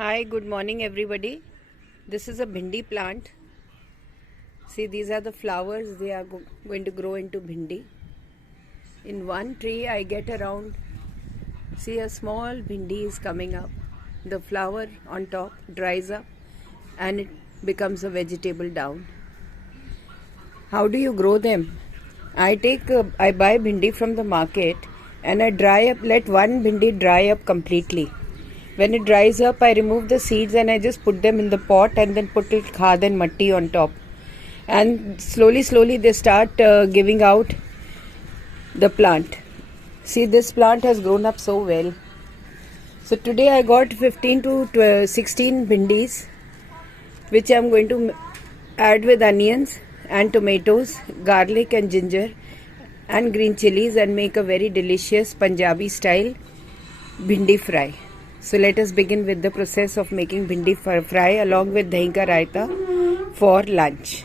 Hi, good morning everybody. This is a bhindi plant. See, these are the flowers. They are going to grow into bhindi. In one tree I get around, see, a small bhindi is coming up. The flower on top dries up and it becomes a vegetable down. How do you grow them? I buy bhindi from the market and I let one bhindi dry up completely. When it dries up, I remove the seeds and I just put them in the pot and then put khad and matti on top. And slowly they start giving out the plant. See, this plant has grown up so well. So today I got 15 to 16 bhindis, which I am going to add with onions and tomatoes, garlic and ginger and green chilies and make a very delicious Punjabi style bhindi fry. So let us begin with the process of making bhindi fry along with dahi ka raita for lunch.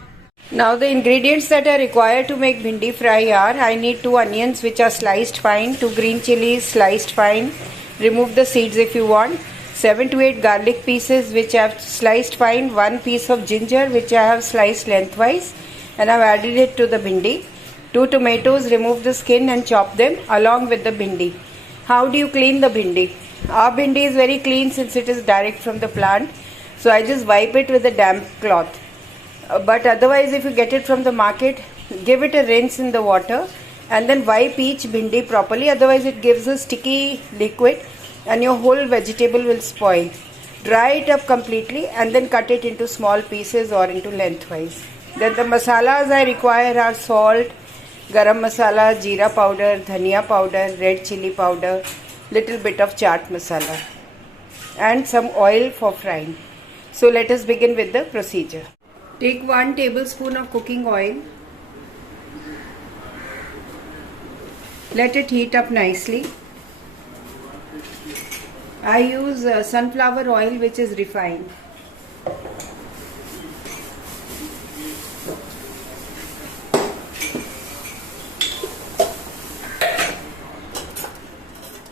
Now the ingredients that are required to make bhindi fry are: I need 2 onions which are sliced fine, 2 green chilies sliced fine, remove the seeds if you want, 7 to 8 garlic pieces which I have sliced fine, 1 piece of ginger which I have sliced lengthwise and I have added it to the bhindi, 2 tomatoes, remove the skin and chop them along with the bhindi. How do you clean the bhindi? Our bhindi is very clean since it is direct from the plant, so I just wipe it with a damp cloth. But otherwise, if you get it from the market, give it a rinse in the water and then wipe each bhindi properly, otherwise it gives a sticky liquid and your whole vegetable will spoil. Dry it up completely and then cut it into small pieces or into lengthwise. Then the masalas I require are salt, garam masala, jeera powder, dhania powder, red chili powder, little bit of chaat masala and some oil for frying. So let us begin with the procedure. Take 1 tablespoon of cooking oil. Let it heat up nicely. I use sunflower oil which is refined.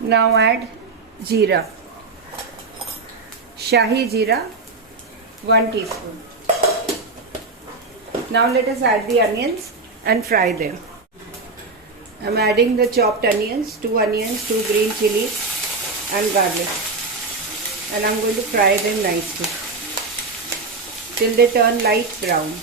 Now add jeera, shahi jeera, 1 teaspoon. Now let us add the onions and fry them. I am adding the chopped onions, 2 green chilies and garlic, and I am going to fry them nicely till they turn light brown.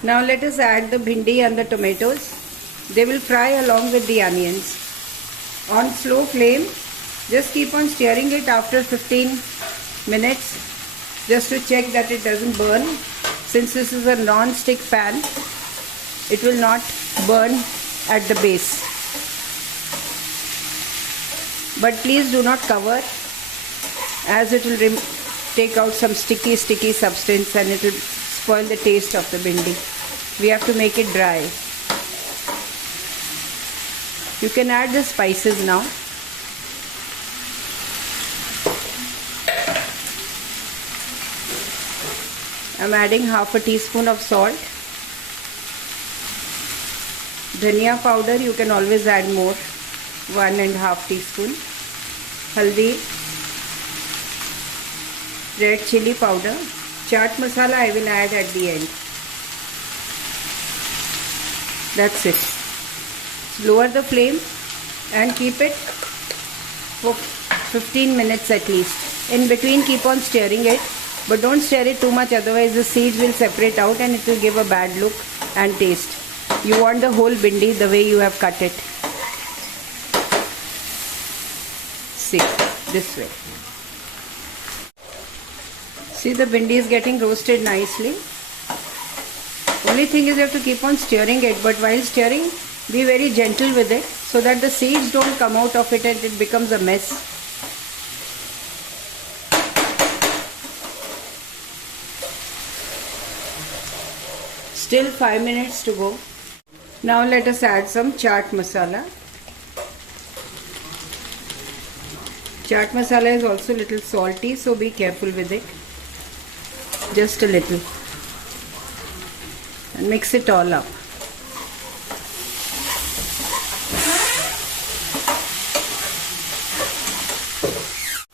Now let us add the bhindi and the tomatoes. They will fry along with the onions. On slow flame, just keep on stirring it after 15 minutes just to check that it doesn't burn. Since this is a non-stick pan, it will not burn at the base. But please do not cover, as it will take out some sticky substance and it will spoil the taste of the bhindi. We have to make it dry. You can add the spices now. I am adding half a teaspoon of salt. Dhania powder, you can always add more, 1.5 teaspoon. Haldi, red chili powder. Chaat masala I will add at the end. That's it. Lower the flame and keep it for 15 minutes at least. In between, keep on stirring it, but don't stir it too much, otherwise the seeds will separate out and it will give a bad look and taste. You want the whole bhindi the way you have cut it. See, this way. See, the bhindi is getting roasted nicely. Only thing is you have to keep on stirring it, but while stirring, be very gentle with it so that the seeds don't come out of it and it becomes a mess. Still 5 minutes to go. Now let us add some chaat masala. Chaat masala is also a little salty, so be careful with it. Just a little. and mix it all up.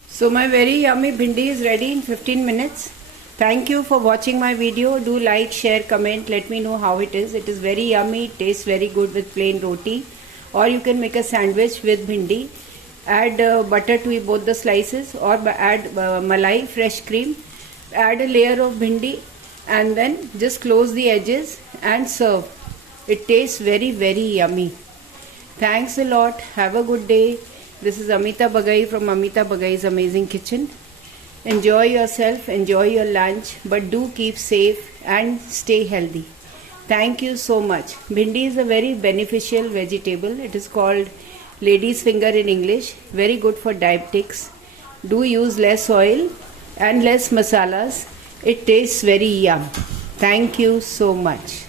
So my very yummy bhindi is ready in 15 minutes. Thank you for watching my video. Do like, share, comment. Let me know how it is. It is very yummy. It tastes very good with plain roti. Or you can make a sandwich with bhindi. Add butter to both the slices, or add malai, fresh cream. Add a layer of bhindi and then just close the edges and serve. It tastes very, very yummy. Thanks a lot. Have a good day. This is Amita Bagai from Amita Bagai's Amazing Kitchen. Enjoy yourself, enjoy your lunch, but do keep safe and stay healthy. Thank you so much. Bhindi is a very beneficial vegetable. It is called lady's finger in English. Very good for diabetics. Do use less oil and less masalas. It tastes very yum. Thank you so much.